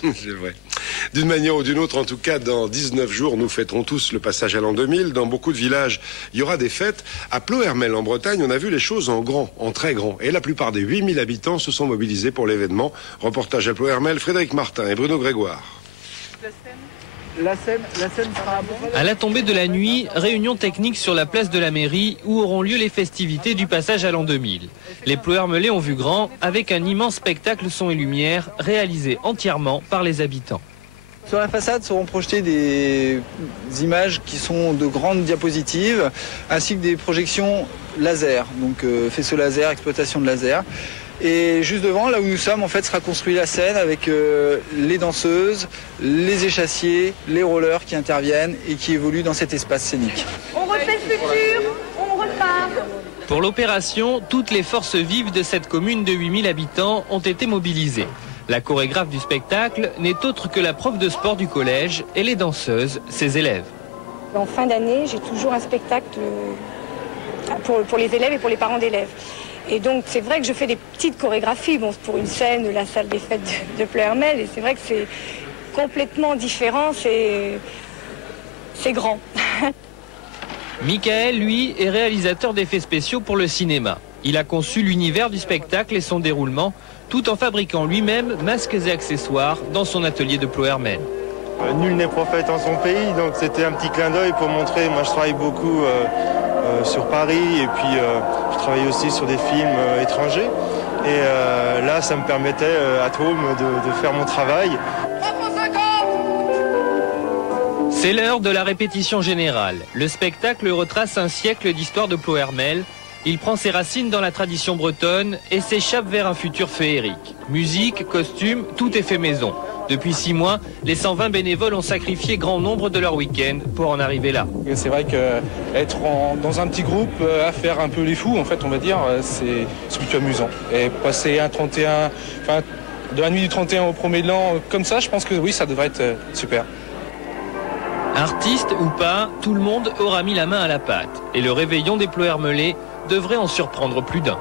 C'est vrai. D'une manière ou d'une autre, en tout cas, dans 19 jours, nous fêterons tous le passage à l'an 2000. Dans beaucoup de villages, il y aura des fêtes. À Ploërmel, en Bretagne, on a vu les choses en grand, en très grand. Et la plupart des 8000 habitants se sont mobilisés pour l'événement. Reportage à Ploërmel, Frédéric Martin et Bruno Grégoire. La scène sera à la tombée de la nuit, réunion technique sur la place de la mairie où auront lieu les festivités du passage à l'an 2000. Les Ploërmelais ont vu grand avec un immense spectacle son et lumière réalisé entièrement par les habitants. Sur la façade seront projetées des images qui sont de grandes diapositives ainsi que des projections laser, donc faisceau laser, exploitation de laser. Et juste devant, là où nous sommes, en fait, sera construite la scène avec les danseuses, les échassiers, les rollers qui interviennent et qui évoluent dans cet espace scénique. On refait le futur, on repart. Pour l'opération, toutes les forces vives de cette commune de 8000 habitants ont été mobilisées. La chorégraphe du spectacle n'est autre que la prof de sport du collège et les danseuses, ses élèves. En fin d'année, j'ai toujours un spectacle pour les élèves et pour les parents d'élèves. Et donc c'est vrai que je fais des petites chorégraphies pour une scène, la salle des fêtes de Ploërmel, et c'est vrai que c'est complètement différent, c'est grand. Michael, lui, est réalisateur d'effets spéciaux pour le cinéma. Il a conçu l'univers du spectacle et son déroulement, tout en fabriquant lui-même masques et accessoires dans son atelier de Ploërmel. Nul n'est prophète en son pays, donc c'était un petit clin d'œil pour montrer. Moi je travaille beaucoup sur Paris et puis je travaille aussi sur des films étrangers. Et là ça me permettait à Tôme de faire mon travail. C'est l'heure de la répétition générale. Le spectacle retrace un siècle d'histoire de Ploërmel. Il prend ses racines dans la tradition bretonne et s'échappe vers un futur féerique. Musique, costumes, tout est fait maison. Depuis 6 mois, les 120 bénévoles ont sacrifié grand nombre de leur week-end pour en arriver là. C'est vrai qu'être dans un petit groupe, à faire un peu les fous, en fait, on va dire, c'est plutôt amusant. Et passer de la nuit du 31 au 1er de l'an, comme ça, je pense que oui, ça devrait être super. Artiste ou pas, tout le monde aura mis la main à la pâte. Et le réveillon des Ploërmelais devrait en surprendre plus d'un.